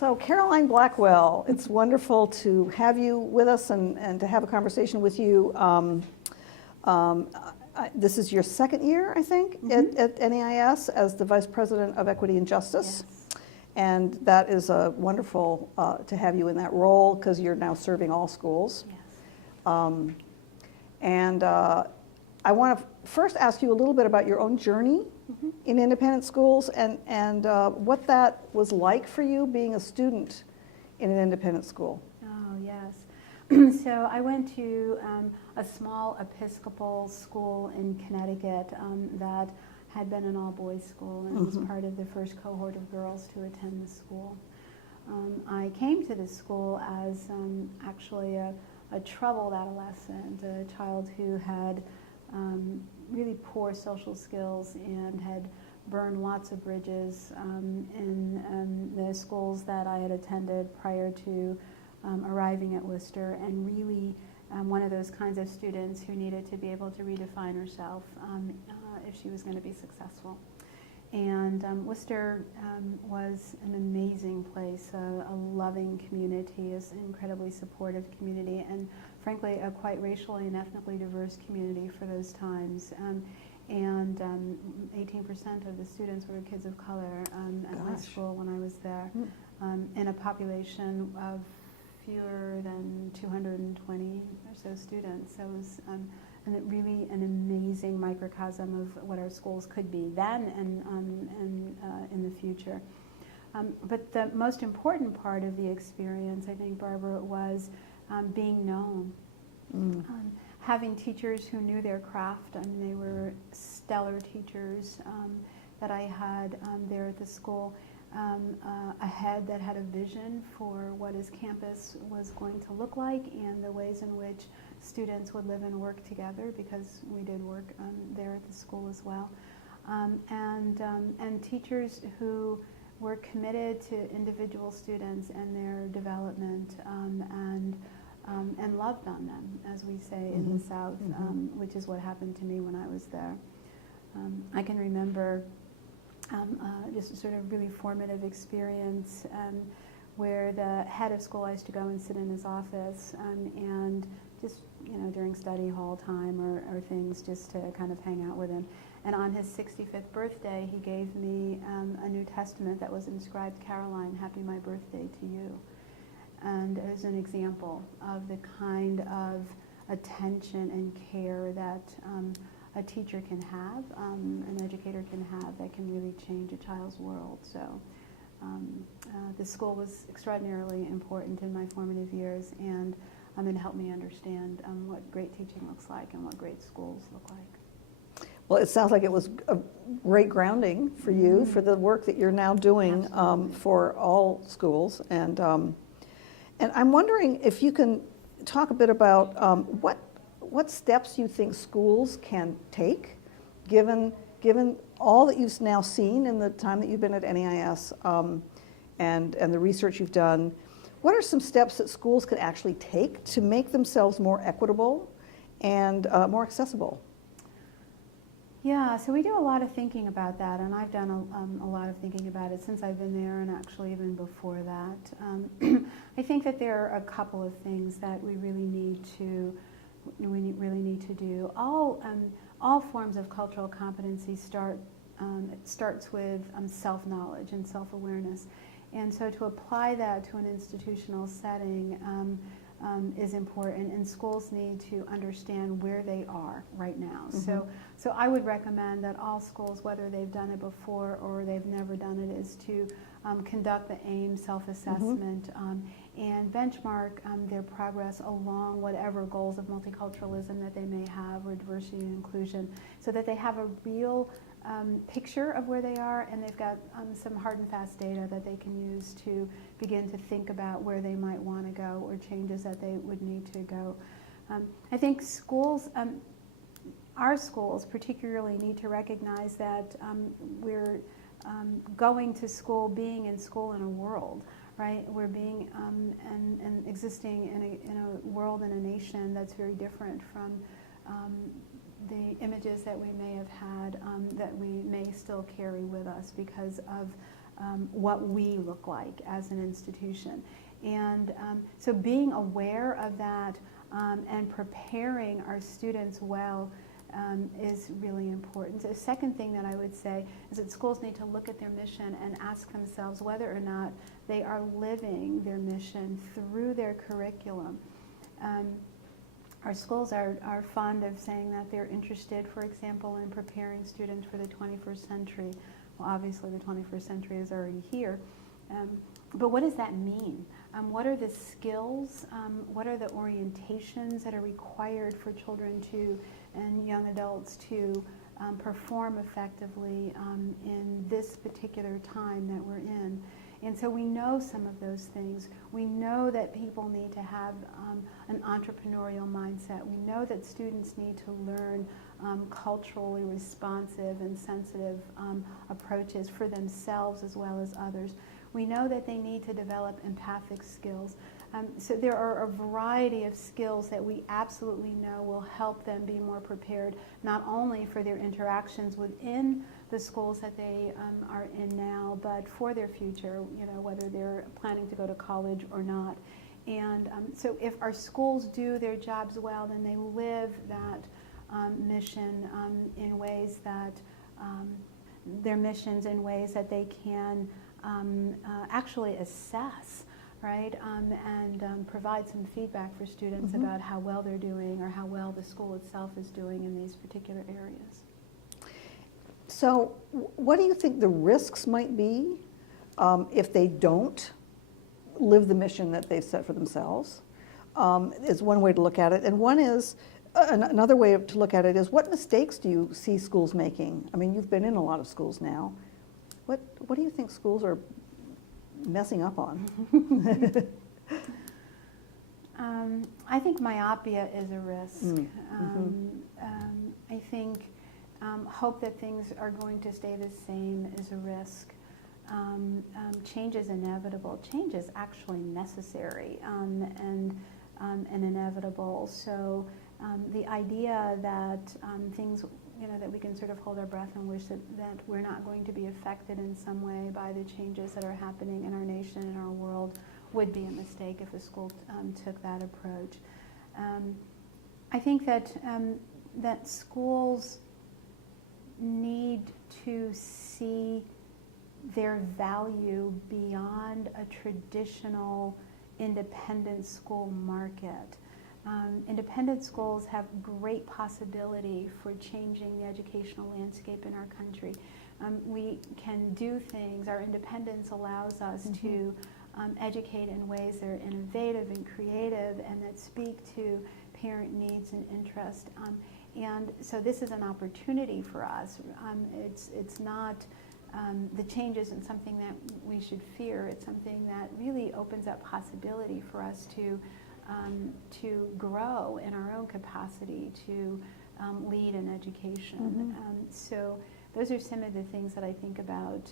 So Caroline Blackwell, it's wonderful to have you with us and to have a conversation with you. This is your second year, I think, at NEIS as the Vice President of Equity and Justice. Yes. And that is wonderful to have you in that role because you're now serving all schools. Yes. I want to first ask you a little bit about your own journey in independent schools and what that was like for you being a student in an independent school. Oh, yes. So I went to a small Episcopal school in Connecticut that had been an all-boys school and was part of the first cohort of girls to attend the school. I came to this school as actually a troubled adolescent, a child who had really poor social skills and had burned lots of bridges in the schools that I had attended prior to arriving at Worcester, and really one of those kinds of students who needed to be able to redefine herself if she was going to be successful. And Worcester was an amazing place, a loving community, an incredibly supportive community, and frankly a quite racially and ethnically diverse community for those times. And 18% of the students were kids of color at my school when I was there, in a population of fewer than 220 or so students. So it was really an amazing microcosm of what our schools could be then and in the future. But the most important part of the experience, I think, Barbara, was being known. Having teachers who knew their craft. I mean, they were stellar teachers that I had there at the school. A head that had a vision for what his campus was going to look like and the ways in which students would live and work together, because we did work there at the school as well. And teachers who were committed to individual students and their development and loved on them, as we say in the South, which is what happened to me when I was there. I can remember just a sort of really formative experience where the head of school, I used to go and sit in his office and just, during study hall time or things, just to kind of hang out with him. And on his 65th birthday, he gave me a New Testament that was inscribed, "Caroline, happy my birthday to you." And as an example of the kind of attention and care that a teacher can have, an educator can have, that can really change a child's world. So the school was extraordinarily important in my formative years, and it helped me understand what great teaching looks like and what great schools look like. Well, it sounds like it was a great grounding for you for the work that you're now doing for all schools. And I'm wondering if you can talk a bit about what steps you think schools can take, given all that you've now seen in the time that you've been at NEIS and the research you've done. What are some steps that schools could actually take to make themselves more equitable and more accessible? Yeah, so we do a lot of thinking about that, and I've done a lot of thinking about it since I've been there, and actually even before that. I think that there are a couple of things that we really need to do. All forms of cultural competency starts with self-knowledge and self-awareness, and so to apply that to an institutional setting is important, and schools need to understand where they are right now. So I would recommend that all schools, whether they've done it before or they've never done it, is to conduct the AIM self-assessment and benchmark their progress along whatever goals of multiculturalism that they may have, or diversity and inclusion, so that they have a real picture of where they are, and they've got some hard and fast data that they can use to begin to think about where they might want to go or changes that they would need to go. I think schools, our schools particularly, need to recognize that we're going to school, being in school in a world, right? We're being and existing in a world and a nation that's very different from the images that we may have had, that we may still carry with us because of what we look like as an institution. And so being aware of that and preparing our students well is really important. The second thing that I would say is that schools need to look at their mission and ask themselves whether or not they are living their mission through their curriculum. Our schools are fond of saying that they're interested, for example, in preparing students for the 21st century. Well, obviously the 21st century is already here. But what does that mean? What are the skills? What are the orientations that are required for children and young adults to perform effectively in this particular time that we're in? And so we know some of those things. We know that people need to have an entrepreneurial mindset. We know that students need to learn culturally responsive and sensitive approaches for themselves as well as others. We know that they need to develop empathic skills. So there are a variety of skills that we absolutely know will help them be more prepared, not only for their interactions within the schools that they are in now, but for their future, whether they're planning to go to college or not. And so if our schools do their jobs well, then they live that mission in ways that, their missions in ways that they can actually assess, right, and provide some feedback for students about how well they're doing or how well the school itself is doing in these particular areas. So what do you think the risks might be if they don't live the mission that they've set for themselves? Is one way to look at it. And one is, another way to look at it is, what mistakes do you see schools making? I mean, you've been in a lot of schools now. What do you think schools are messing up on? I think myopia is a risk. I think hope that things are going to stay the same is a risk. Change is inevitable. Change is actually necessary and inevitable. So the idea that things, that we can sort of hold our breath and wish that we're not going to be affected in some way by the changes that are happening in our nation and our world would be a mistake if a school took that approach. I think that that schools need to see their value beyond a traditional independent school market. Independent schools have great possibility for changing the educational landscape in our country. We can do things, our independence allows us to educate in ways that are innovative and creative and that speak to parent needs and interest. And so this is an opportunity for us. It's not, the change isn't something that we should fear. It's something that really opens up possibility for us to grow in our own capacity to lead in education. So those are some of the things that I think about.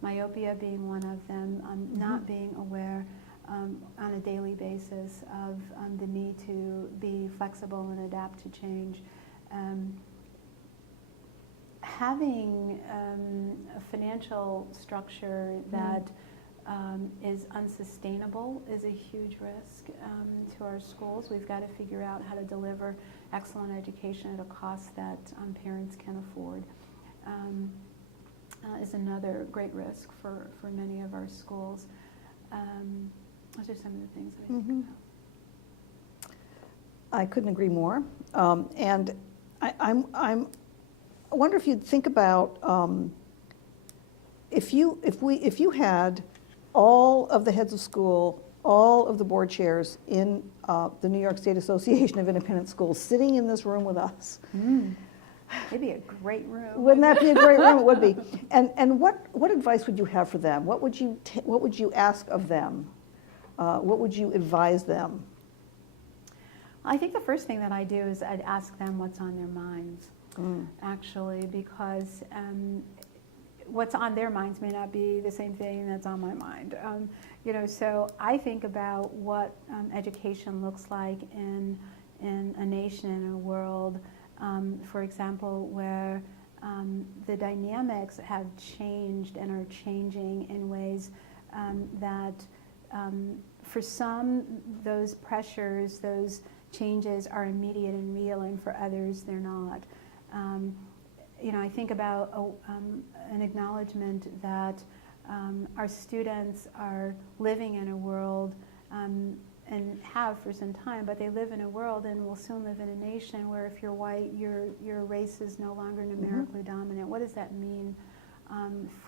Myopia being one of them, not being aware on a daily basis of the need to be flexible and adapt to change. Having a financial structure that is unsustainable is a huge risk to our schools. We've got to figure out how to deliver excellent education at a cost that parents can afford. Is another great risk for many of our schools. Those are some of the things that I think about. I couldn't agree more. And I wonder if you'd think about if you had all of the heads of school, all of the board chairs in the New York State Association of Independent Schools sitting in this room with us. It'd be a great room. Wouldn't that be a great room? It would be. And what advice would you have for them? What would you ask of them? What would you advise them? I think the first thing that I do is I'd ask them what's on their minds, actually, because what's on their minds may not be the same thing that's on my mind. So I think about what education looks like in a nation, in a world, for example, where the dynamics have changed and are changing in ways that for some, those pressures, those changes are immediate and real, and for others, they're not. I think about an acknowledgement that our students are living in a world and have for some time, but they live in a world and will soon live in a nation where if you're white, your race is no longer numerically dominant. What does that mean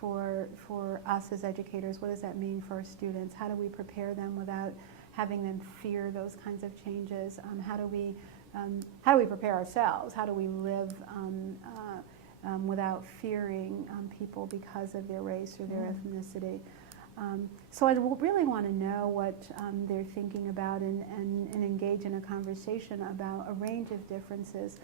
for us as educators? What does that mean for our students? How do we prepare them without having them fear those kinds of changes? How do we prepare ourselves? How do we live without fearing people because of their race or their ethnicity? So I really want to know what they're thinking about and engage in a conversation about a range of differences.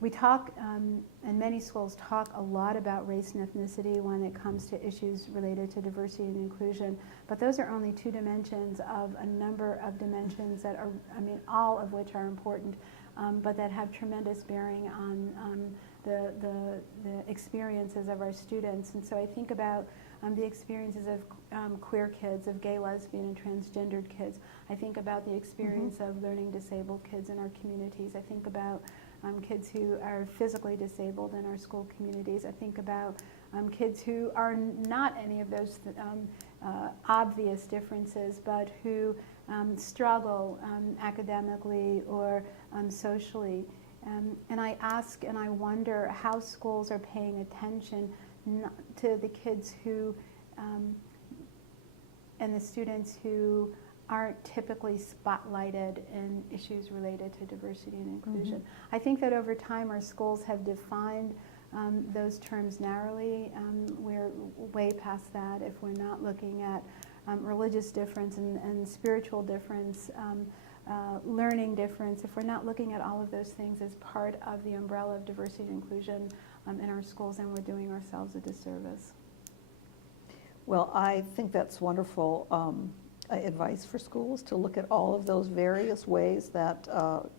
We talk, and many schools talk a lot about race and ethnicity when it comes to issues related to diversity and inclusion, but those are only 2 dimensions of a number of dimensions that are, all of which are important, but that have tremendous bearing on the experiences of our students. And so I think about the experiences of queer kids, of gay, lesbian, and transgendered kids. I think about the experience of learning disabled kids in our communities. I think about kids who are physically disabled in our school communities. I think about kids who are not any of those obvious differences, but who struggle academically or socially. And I ask and I wonder how schools are paying attention to the kids who and the students who aren't typically spotlighted in issues related to diversity and inclusion. I think that over time our schools have defined those terms narrowly. We're way past that if we're not looking at religious difference and spiritual difference, learning difference, if we're not looking at all of those things as part of the umbrella of diversity and inclusion in our schools, then we're doing ourselves a disservice. Well, I think that's wonderful advice for schools to look at all of those various ways that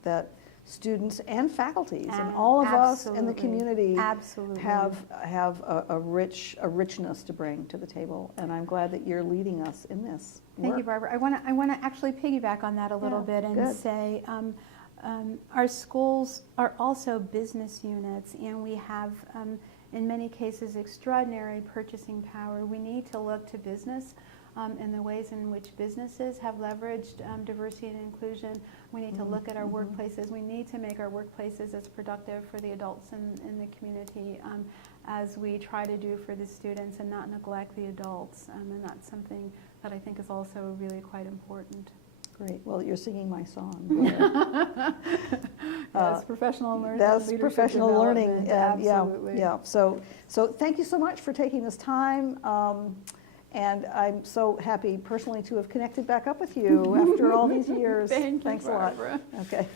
that students and faculties and all of us in the community have a richness to bring to the table, and I'm glad that you're leading us in this work. Thank you, Barbara. I want to actually piggyback on that a little bit and say our schools are also business units, and we have in many cases extraordinary purchasing power. We need to look to business and the ways in which businesses have leveraged diversity and inclusion. We need to look at our workplaces. We need to make our workplaces as productive for the adults in the community as we try to do for the students, and not neglect the adults. And that's something that I think is also really quite important. Great. Well, you're singing my song. That's professional learning. That's professional learning. Absolutely. Yeah. So thank you so much for taking this time. And I'm so happy personally to have connected back up with you after all these years. Thanks a lot. Barbara. Okay.